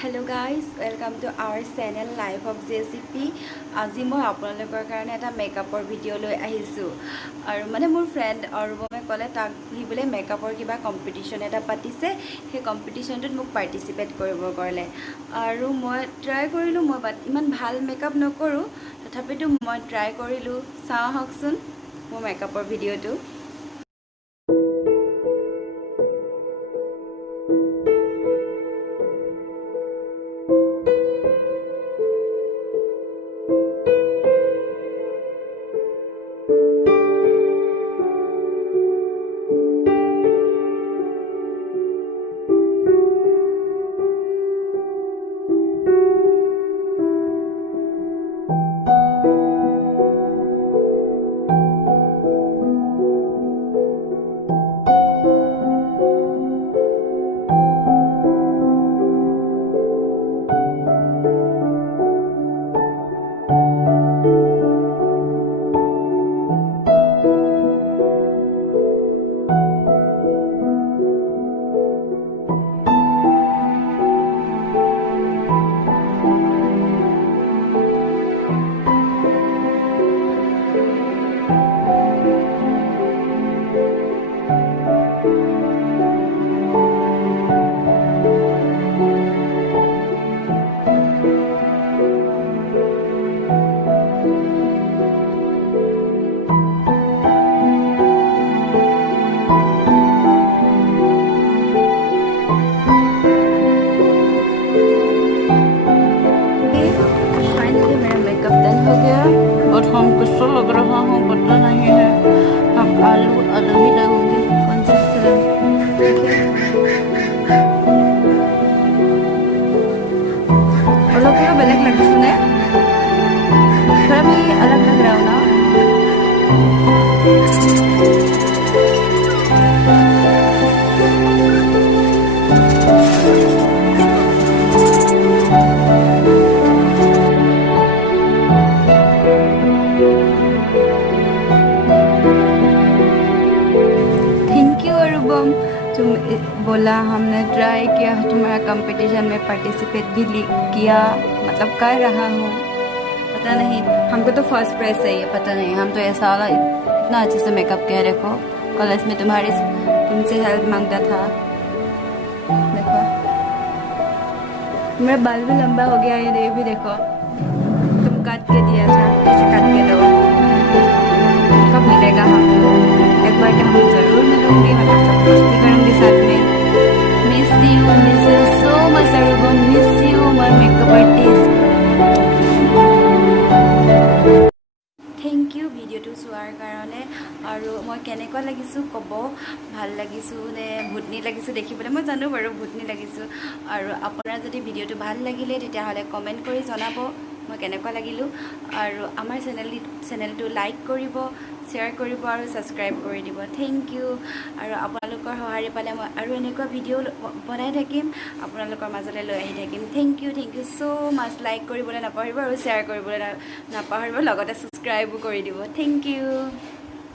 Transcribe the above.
Hello guys, welcome to our channel Life of JCP. আজি মই আপোনালোকৰ কাৰণে এটা মেকআপৰ ভিডিঅ' লৈ আহিছোঁ আৰু মানে মোৰ ফ্ৰেণ্ড অৰুবমে ক'লে তাক সি বোলে মেকআপৰ কিবা কম্পিটিশ্যন এটা পাতিছে সেই কম্পিটিশ্যনটোত মোক পাৰ্টিচিপেট কৰিব ক'লে আৰু মই ট্ৰাই কৰিলোঁ মই ইমান ভাল মেকআপ নকৰোঁ তথাপিতো মই ট্ৰাই কৰিলোঁ চাওঁ আহকচোন মোৰ মেকআপৰ ভিডিঅ'টো और हम गुस्सा लग रहा हूँ पता नहीं है हम आलू अलग ही लगूंगी कौन सी तरह অলপ কিবা বেলেগ লাগিছেনে थोड़ा भी अलग लग रहा हो ना तुम बोला हमने ट्राई किया तुम्हारा कंपटीशन में पार्टिसिपेट भी किया मतलब कर रहा हूँ पता नहीं हमको तो फर्स्ट प्राइज चाहिए पता नहीं हम तो ऐसा वाला इतना अच्छे से मेकअप किया देखो कॉलेज में तुमसे हेल्प मांगता था देखो मेरा बाल भी लंबा हो गया ये भी देखो तुम काट के दिया था ऐसे काट के दो कब मिलेगा हमको एक बार हम जरूर मिलूंगी मतलब सब मस्ती करूंगी साथ में miss you so much Arubom miss you my makeup artist thank you ভিডিঅ'টো চোৱাৰ কাৰণে আৰু মই কেনেকুৱা লাগিছোঁ ক'ব ভাল লাগিছোঁ নে ভূতনি লাগিছোঁ দেখিবলৈ মই জানো বাৰু ভূতনি লাগিছোঁ আৰু আপোনাৰ যদি ভিডিঅ'টো ভাল লাগিলে তেতিয়াহ'লে কমেণ্ট কৰি জনাব মই কেনেকুৱা লাগিলোঁ আৰু আমাৰ চেনেলটো লাইক কৰিব শ্বেয়াৰ কৰিব আৰু ছাবস্ক্ৰাইব কৰি দিব থেংক ইউ আৰু আপোনালোকৰ সঁহাৰি পালে মই আৰু এনেকুৱা ভিডিঅ' বনাই থাকিম আপোনালোকৰ মাজলৈ লৈ আহি থাকিম thank you so' much like কৰিবলৈ নাপাহৰিব আৰু শ্বেয়াৰ কৰিবলৈ নাপাহৰিব লগতে ছাবস্ক্ৰাইবো কৰি দিব থেংক ইউ